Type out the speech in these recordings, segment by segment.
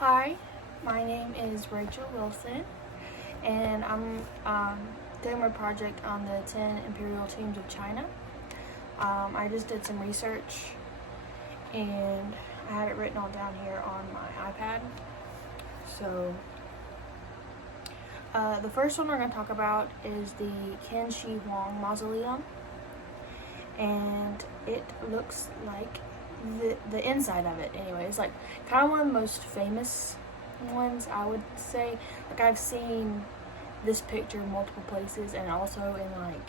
Hi, my name is Rachel Wilson, and I'm doing my project on the 10 Imperial Tombs of China. I just did some research, and I have it written all down here on my iPad. So, the first one we're going to talk about is the Qin Shi Huang Mausoleum, and it looks like the inside of it anyway. It's like kind of one of the most famous ones, I would say. Like, I've seen this picture multiple places and also in like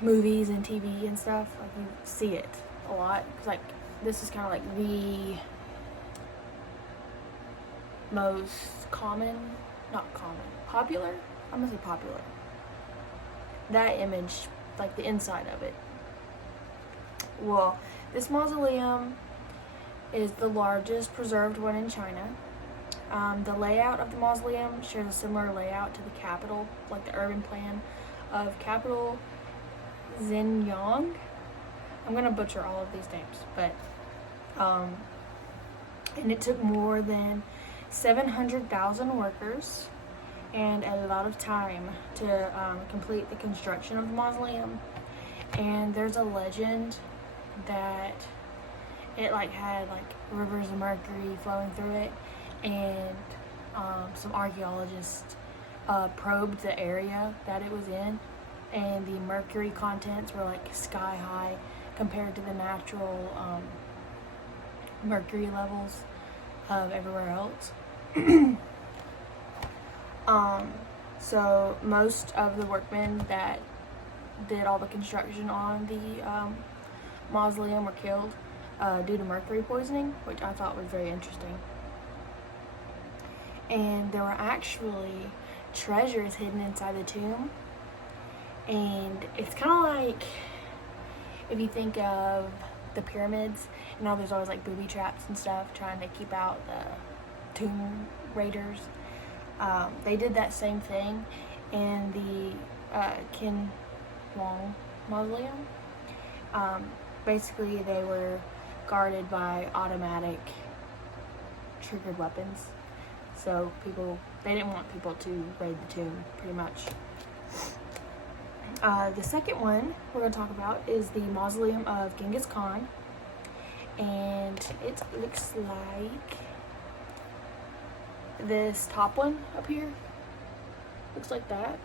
movies and TV and stuff. Like, you see it a lot. Cause like this is kind of like the most popular. I'm gonna say popular. That image, like the inside of it. Well, this mausoleum is the largest preserved one in China. The layout of the mausoleum shares a similar layout to the capital, like the urban plan of capital Xinjiang. I'm gonna butcher all of these names, but and it took more than 700,000 workers and a lot of time to complete the construction of the mausoleum. And there's a legend that it like had like rivers of mercury flowing through it, and some archaeologists probed the area that it was in, and the mercury contents were like sky high compared to the natural mercury levels of everywhere else. So most of the workmen that did all the construction on the mausoleum were killed due to mercury poisoning, which I thought was very interesting. And there were actually treasures hidden inside the tomb, and it's kind of like if you think of the pyramids, and now there's always like booby traps and stuff trying to keep out the tomb raiders. They did that same thing in the Qin Huang Mausoleum. Basically, they were guarded by automatic triggered weapons. So they didn't want people to raid the tomb, pretty much. The second one we're going to talk about is the Mausoleum of Genghis Khan. And it looks like this top one up here. Looks like that.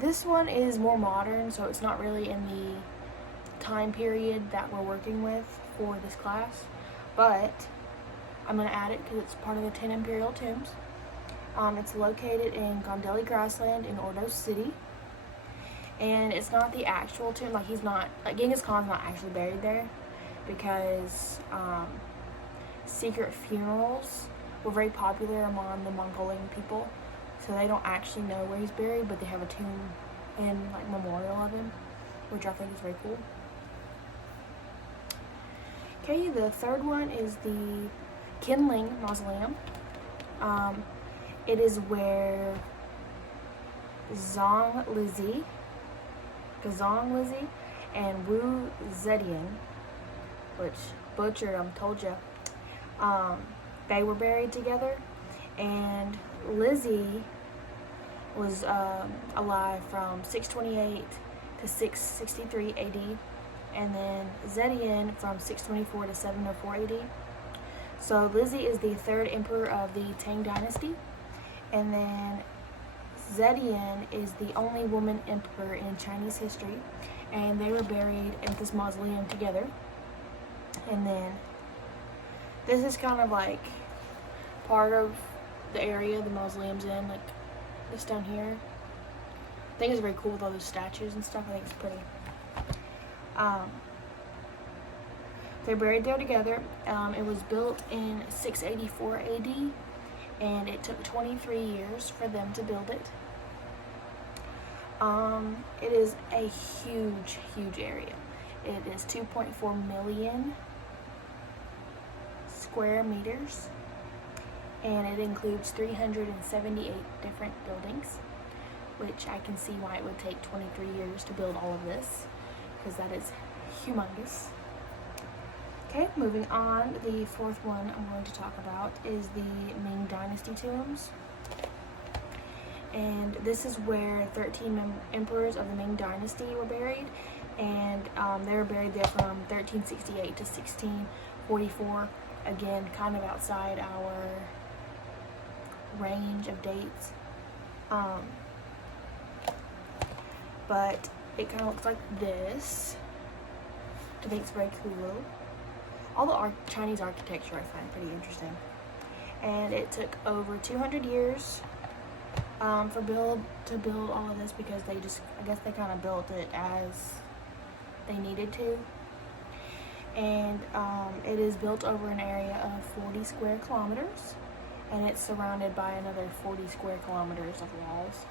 This one is more modern, so it's not really in the time period that we're working with for this class, but I'm going to add it because it's part of the 10 Imperial Tombs. It's located in Gondeli Grassland in Ordos City, and it's not the actual tomb. Like, Genghis Khan's not actually buried there, because secret funerals were very popular among the Mongolian people. So they don't actually know where he's buried, but they have a tomb in like memorial of him, which I think is very cool. Okay, the third one is the Qinling Mausoleum. It is where Zhang Lizi and Wu Zetian, which butchered, told you, they were buried together. And Lizzie was alive from 628 to 663 AD, and then Zetian from 624 to 704 AD. So Lizzie is the third emperor of the Tang dynasty, and then Zetian is the only woman emperor in Chinese history, and they were buried at this mausoleum together. And then this is kind of like part of the area the mausoleum's in, like this down here. I think it's very cool with all those statues and stuff. I think it's pretty. They're buried there together. It was built in 684 AD, and it took 23 years for them to build it. It is a huge area. It is 2.4 million square meters, and it includes 378 different buildings, which I can see why it would take 23 years to build all of this, because that is humongous. Okay, moving on, the fourth one I'm going to talk about is the Ming Dynasty tombs. And this is where 13 emperors of the Ming Dynasty were buried, and they were buried there from 1368 to 1644. Again, kind of outside our range of dates. But it kind of looks like this. I think it's very cool. All the Chinese architecture I find pretty interesting. And it took over 200 years to build all of this, because I guess they kind of built it as they needed to. And it is built over an area of 40 square kilometers, and it's surrounded by another 40 square kilometers of walls.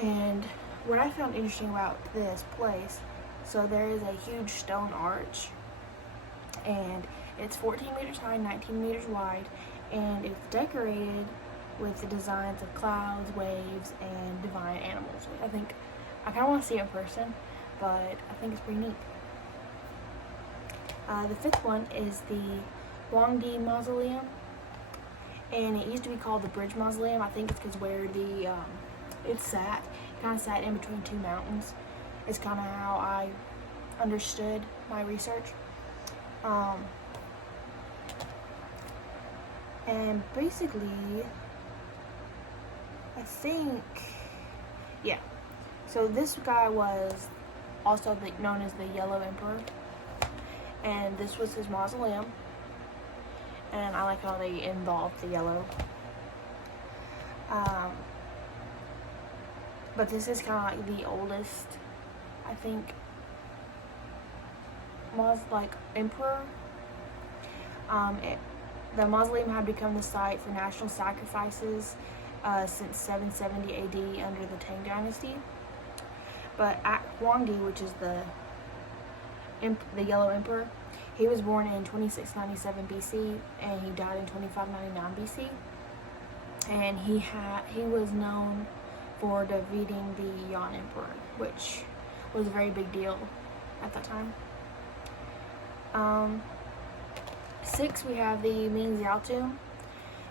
And what I found interesting about this place, so there is a huge stone arch, and it's 14 meters high, 19 meters wide, and it's decorated with the designs of clouds, waves, and divine animals. I kind of want to see it in person, but I think it's pretty neat. The fifth one is the Huangdi Mausoleum, and it used to be called the Bridge Mausoleum. I think it's because where it kind of sat in between two mountains. It's kind of how I understood my research. And basically, I think, yeah. So this guy was also known as the Yellow Emperor, and this was his mausoleum. And I like how they involved the yellow. But this is kind of like the oldest, I think, emperor. The mausoleum had become the site for national sacrifices since 770 AD under the Tang Dynasty. But Huangdi, which is the Yellow Emperor, he was born in 2697 BC and he died in 2599 BC. And he was known for defeating the Yan Emperor, which was a very big deal at that time. 6, we have the Ming Xiao tomb,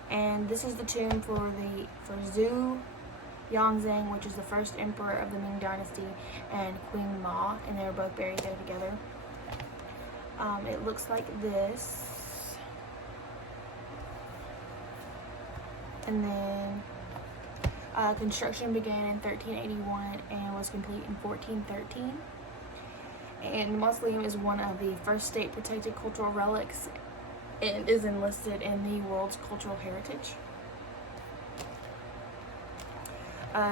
and this is the tomb for Zhu Yongzheng, which is the first emperor of the Ming Dynasty, and Queen Ma, and they were both buried there together. It looks like this, and then construction began in 1381 and was complete in 1413. And the mausoleum is one of the first state-protected cultural relics and is enlisted in the World's Cultural Heritage.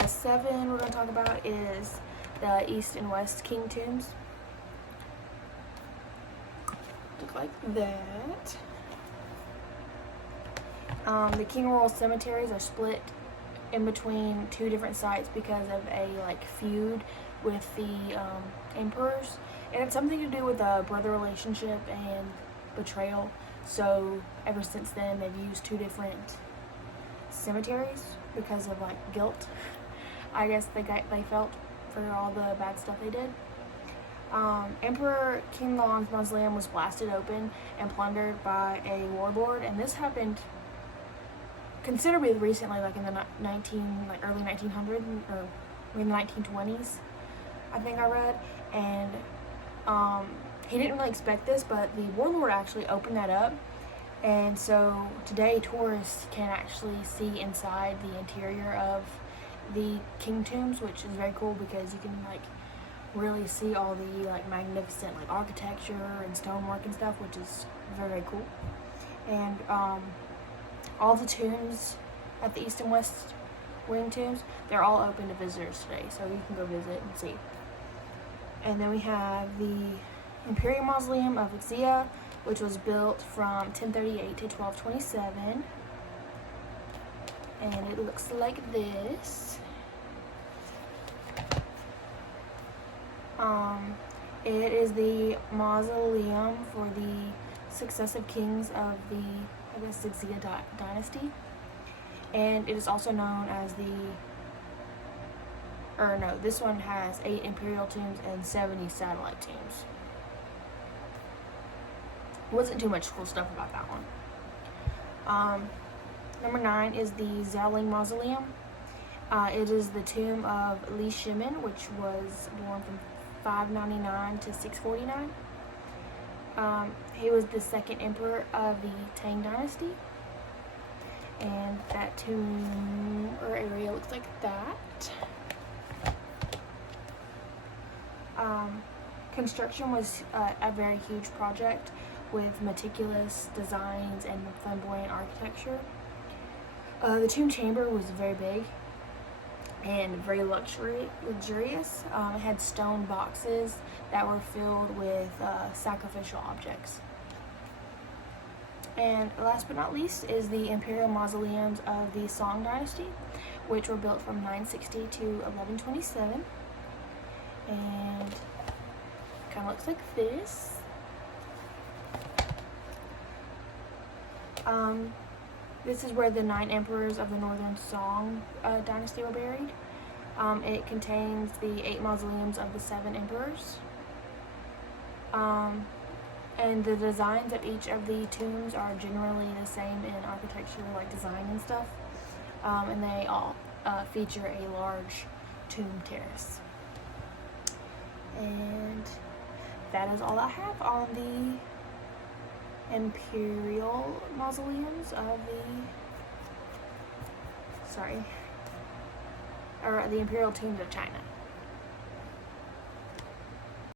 7 we're going to talk about is the East and West King tombs. Look like that. The King Royal cemeteries are split in between two different sites because of a feud with the emperors, and it's something to do with a brother relationship and betrayal. So ever since then, they've used two different cemeteries because of guilt. I guess they felt for all the bad stuff they did. Emperor Qinlong's mausoleum was blasted open and plundered by a warlord, and this happened considerably recently, in the early 1900s or maybe 1920s, I think I read. And he didn't really expect this, but the warlord actually opened that up, and so today tourists can actually see inside the interior of the king tombs, which is very cool because you can really see all the magnificent architecture and stonework and stuff, which is very, very cool. And all the tombs at the East and West Wing tombs, they're all open to visitors today, so you can go visit and see. And then we have the Imperial Mausoleum of Xia, which was built from 1038 to 1227. And it looks like this. It is the mausoleum for the successive kings of the Xia dynasty. And it is also known as the or no, this one has 8 Imperial Tombs and 70 satellite tombs. Wasn't too much cool stuff about that one. Number 9 is the Xiaoling Mausoleum. It is the tomb of Li Shimin, which was born from 599 to 649. He was the second emperor of the Tang Dynasty. And that tomb or area looks like that. Construction was a very huge project with meticulous designs and flamboyant architecture. The tomb chamber was very big and very luxurious. It had stone boxes that were filled with sacrificial objects. And last but not least is the Imperial Mausoleums of the Song Dynasty, which were built from 960 to 1127. And kind of looks like this. This is where the 9 emperors of the Northern Song Dynasty were buried. It contains the 8 mausoleums of the 7 emperors. And the designs of each of the tombs are generally the same in architecture, like design and stuff. And they all feature a large tomb terrace. And that is all I have on the Imperial mausoleums of the Imperial Tombs of China.